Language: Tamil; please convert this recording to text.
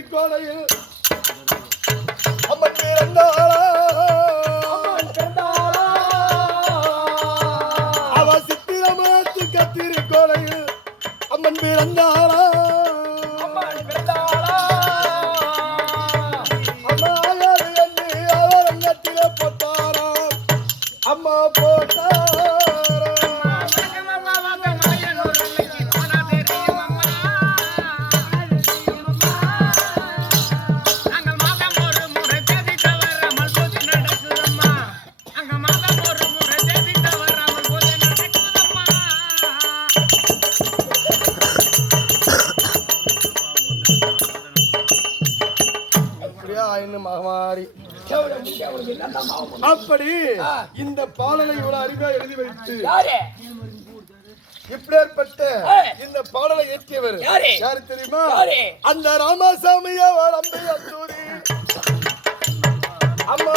திருக்கோளையில் அம்மன் பிறந்தாளா அவ சித்திரமாத்து கத்திருக்கோளையில் அம்மன் பிறந்தாளா அம்மா யாரு என்று அவர் அங்கத்திலே போட்டாராம் அம்மா போட்டாரா அப்படி இந்த பாடலை இவ்வளவு அருமையா எழுதி வைத்து இப்பேற்பட்ட இந்த பாடலை இயற்றியவர் யாரு தெரியுமா? அந்த ராமசாமியா அம்மா